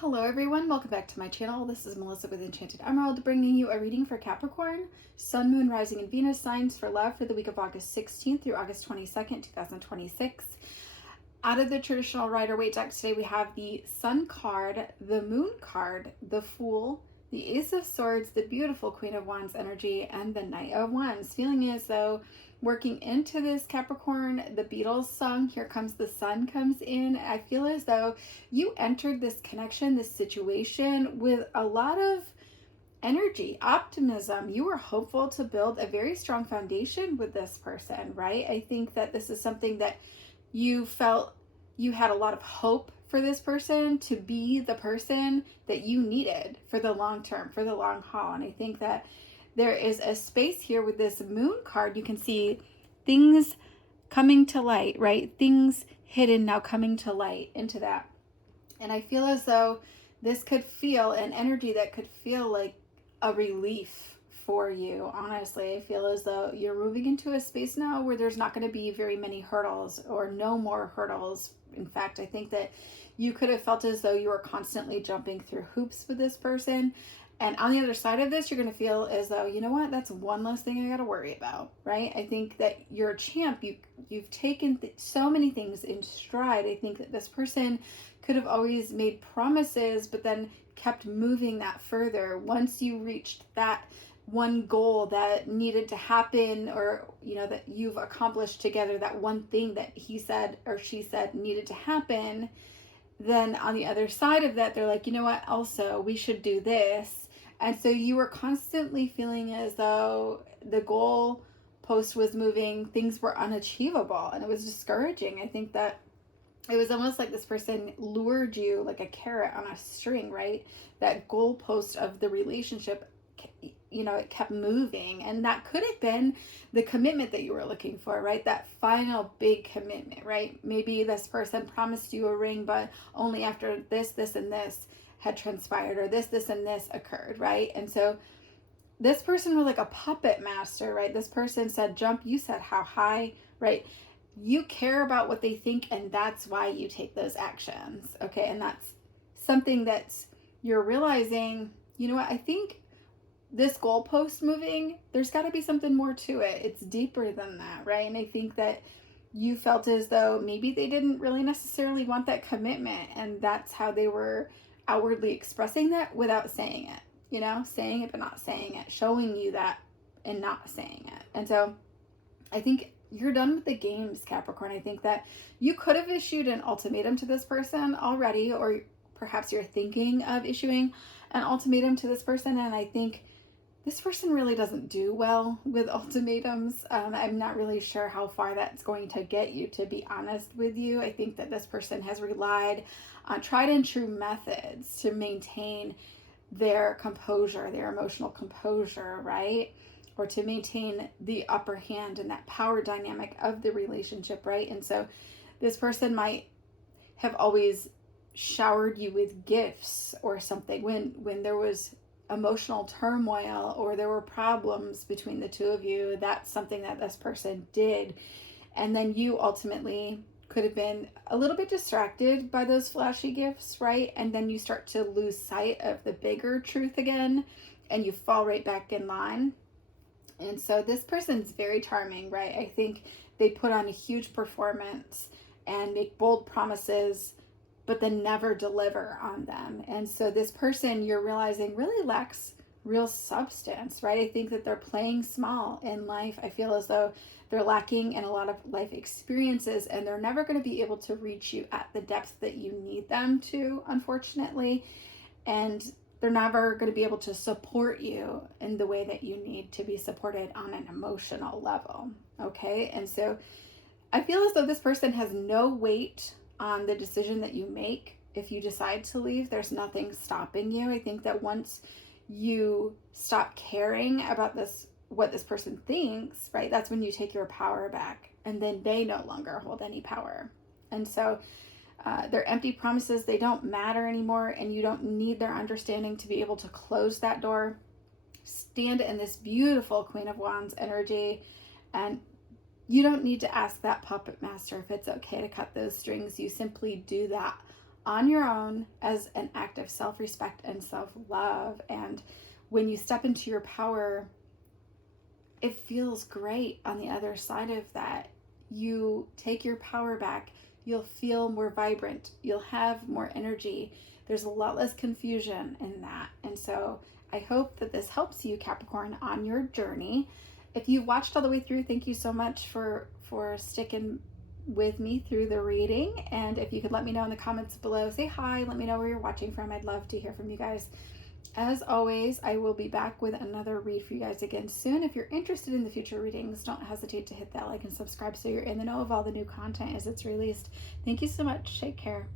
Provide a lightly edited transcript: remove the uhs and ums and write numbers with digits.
Hello everyone, welcome back to my channel. This is Melissa with Enchanted Emerald, bringing you a reading for Capricorn, Sun, Moon, Rising, and Venus signs for love for the week of August 16th through August 22nd, 2026. Out of the traditional Rider-Waite deck today, we have the Sun card, the Moon card, the Fool, the Ace of Swords, the beautiful Queen of Wands energy, and the Knight of Wands. Feeling as though working into this Capricorn, the Beatles song, Here Comes the Sun, comes in. I feel as though you entered this connection, this situation with a lot of energy, optimism. You were hopeful to build a very strong foundation with this person, right? I think that this is something that you felt you had a lot of hope for this person to be the person that you needed for the long term, for the long haul. And I think that there is a space here with this Moon card. You can see things coming to light, right? Things hidden now coming to light into that. And I feel as though this could feel an energy that could feel like a relief for you. Honestly, I feel as though you're moving into a space now where there's not going to be very many hurdles or no more hurdles. In fact, I think that you could have felt as though you were constantly jumping through hoops with this person. And on the other side of this, you're going to feel as though, you know what, that's one less thing I got to worry about, right? I think that you're a champ. You've taken so many things in stride. I think that this person could have always made promises, but then kept moving that further. Once you reached that one goal that needed to happen, or, you know, that you've accomplished together, that one thing that he said or she said needed to happen, then on the other side of that, they're like, you know what, also, we should do this. And so you were constantly feeling as though the goal post was moving, things were unachievable, and it was discouraging. I think that it was almost like this person lured you like a carrot on a string, right? That goalpost of the relationship, you know, it kept moving, and that could have been the commitment that you were looking for, right? That final big commitment, right? Maybe this person promised you a ring, but only after this, and this had transpired, or this, and this occurred, right? And so this person was like a puppet master, right? This person said jump, you said how high, right? You care about what they think, and that's why you take those actions, okay? And that's something that's you're realizing, you know what, I think this goalpost moving, there's got to be something more to it. It's deeper than that, right? And I think that you felt as though maybe they didn't really necessarily want that commitment, and that's how they were outwardly expressing that without saying it, you know, saying it but not saying it, showing you that and not saying it. And so I think you're done with the games, Capricorn. I think that you could have issued an ultimatum to this person already, or perhaps you're thinking of issuing an ultimatum to this person, and I think this person really doesn't do well with ultimatums. I'm not really sure how far that's going to get you, to be honest with you. I think that this person has relied on tried and true methods to maintain their composure, their emotional composure, right? Or to maintain the upper hand and that power dynamic of the relationship, right? And so this person might have always showered you with gifts or something when there was emotional turmoil or there were problems between the two of you. That's something that this person did, and then you ultimately could have been a little bit distracted by those flashy gifts, right? And then you start to lose sight of the bigger truth again, and you fall right back in line. And so this person's very charming, right? I think they put on a huge performance and make bold promises, but then never deliver on them. And so this person, you're realizing, really lacks real substance, right? I think that they're playing small in life. I feel as though they're lacking in a lot of life experiences, and they're never going to be able to reach you at the depth that you need them to, unfortunately. And they're never going to be able to support you in the way that you need to be supported on an emotional level, okay? And so I feel as though this person has no weight on the decision that you make. If you decide to leave, there's nothing stopping you. I think that once you stop caring about what this person thinks, right, that's when you take your power back, and then they no longer hold any power. And so their empty promises, they don't matter anymore, and you don't need their understanding to be able to close that door. Stand in this beautiful Queen of Wands energy, and you don't need to ask that puppet master if it's okay to cut those strings. You simply do that on your own as an act of self-respect and self-love. And when you step into your power, it feels great on the other side of that. You take your power back, you'll feel more vibrant, you'll have more energy. There's a lot less confusion in that. And so I hope that this helps you, Capricorn, on your journey. If you've watched all the way through, thank you so much for sticking with me through the reading. And if you could let me know in the comments below, say hi, let me know where you're watching from. I'd love to hear from you guys. As always, I will be back with another read for you guys again soon. If you're interested in the future readings, don't hesitate to hit that like and subscribe so you're in the know of all the new content as it's released. Thank you so much. Take care.